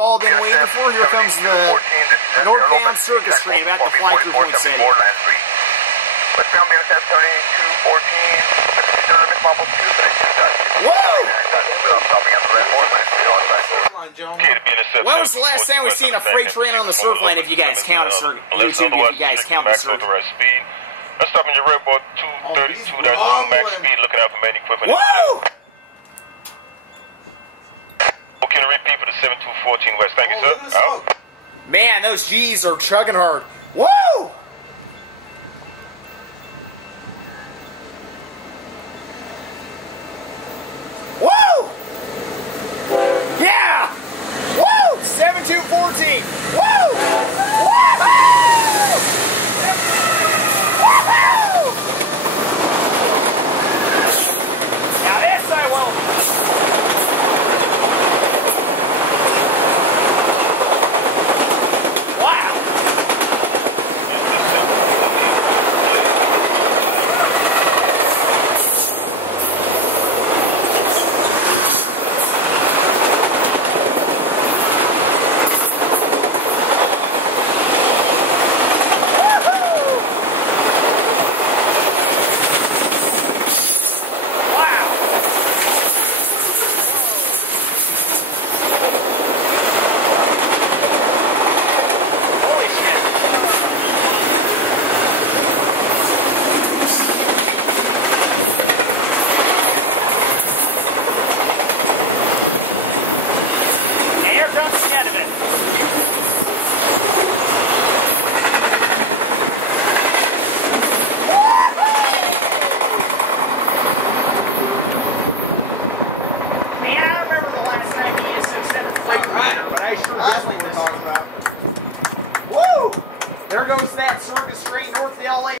all been waiting for. Here comes the northbound circus train about to fly through Poinsettia. Whoa! When was the last time we seen a freight train on the surf line, if you guys count a YouTube, if you guys count the surf? Let's stop in your red board 232, that's max speed, looking out for main equipment. Whoa! Okay, to repeat for the 7214 West. Thank you, sir. Out. Man, those G's are chugging hard. Woo! Woo! Yeah! Woo! 7214. Woo! Woohoo! Woohoo! Now this I won't. There goes that circus train north of LA.